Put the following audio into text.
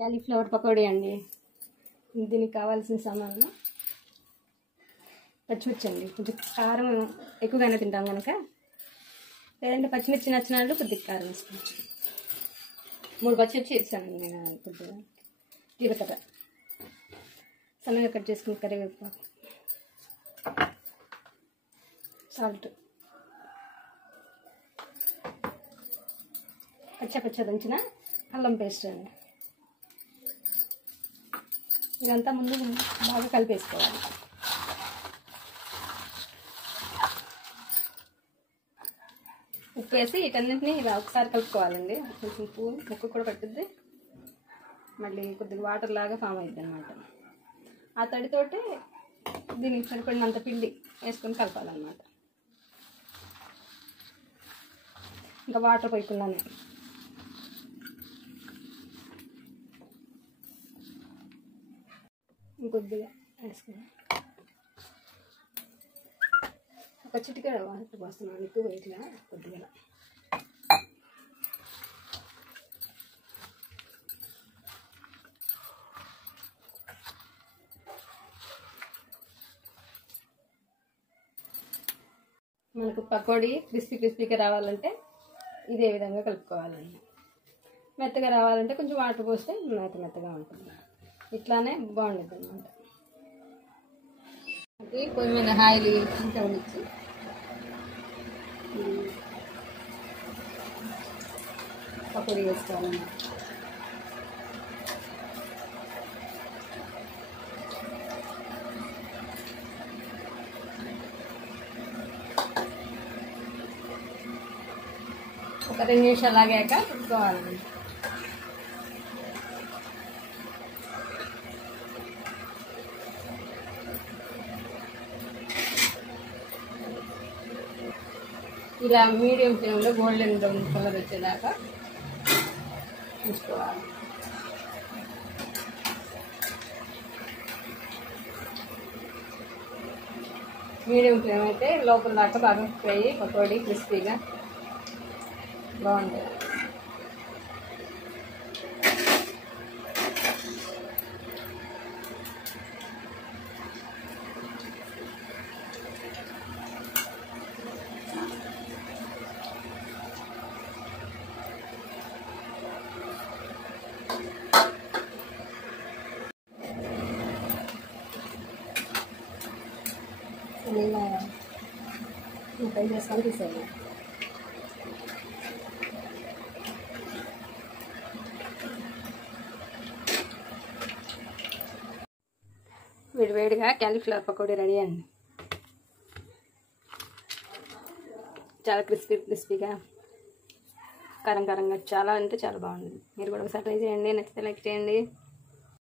Cauliflower pakodi అండి. దీనికి కావాల్సిన సామాన్లు పచ్చిమిర్చి అండి. కొంచెం కారం ఎక్కువగానే తింటాం కనుక, లేదంటే పచ్చిమిర్చి నచ్చిన వాళ్ళు కొద్దిగా కారం వేసుకుంటాం. 3 పచ్చిమిర్చి ఇచ్చానండి నేను. కొద్దిగా జీలకర్ర సన్నగా కట్ చేసుకుని, కరివేపాకు, సాల్ట్, పచ్చ దంచిన అల్లం పేస్ట్ అండి. ఇదంతా ముందు బాగా కలిపేసుకోవాలి. ఉప్పు వేసి వీటన్నింటినీ ఇలా ఒకసారి కలుపుకోవాలండి. కొంచెం ఉప్పు ముక్క కూడా పట్టుద్ది, మళ్ళీ కొద్దిగా వాటర్ లాగా ఫామ్ అవుతుంది అన్నమాట. ఆ తడితోటి దీనికి సరిపడినంత పిండి వేసుకొని కలపాలన్నమాట. ఇంకా వాటర్ పోయకుండానే ఇంకొద్దిగా వేసుకుని ఒక చిటికెడ వాటర్ పోస్తున్నాను. ఎక్కువ ఇట్లా కొద్దిగా మనకు పకోడీ క్రిస్పీగా రావాలంటే ఇదే విధంగా కలుపుకోవాలండి. మెత్తగా రావాలంటే కొంచెం వాటర్ పోస్తే మెత్తగా ఉంటుంది. ఇట్లానే బాగుంటుంది అన్నమాట. పొయ్యి మీద ఆయిల్ ఇంకా ఉంచి పకోడీ వేసుకోవాలన్నమాట. ఒక 2 నిమిషాలు ఆగాక పెట్టుకోవాలండి. ఇలా మీడియం ఫ్లేమ్లో గోల్డెన్ బ్రౌన్ కలర్ వచ్చేదాకా చూసుకోవాలి. మీడియం ఫ్లేమ్ అయితే లోపల దాకా బాగా ఫ్రై పకోడీ క్రిస్పీగా బాగుంటుంది. ఇలా ఫ్రై చేసుకొని తీసేయాలి. వేడివేడిగా క్యాలీఫ్లవర్ పకోడీ రెడీ అండి. చాలా క్రిస్పీగా కారంగా చాలా అంటే చాలా బాగుంటుంది. మీరు కూడా ఒకసారి ట్రై చేయండి. నచ్చితే లైక్ చేయండి.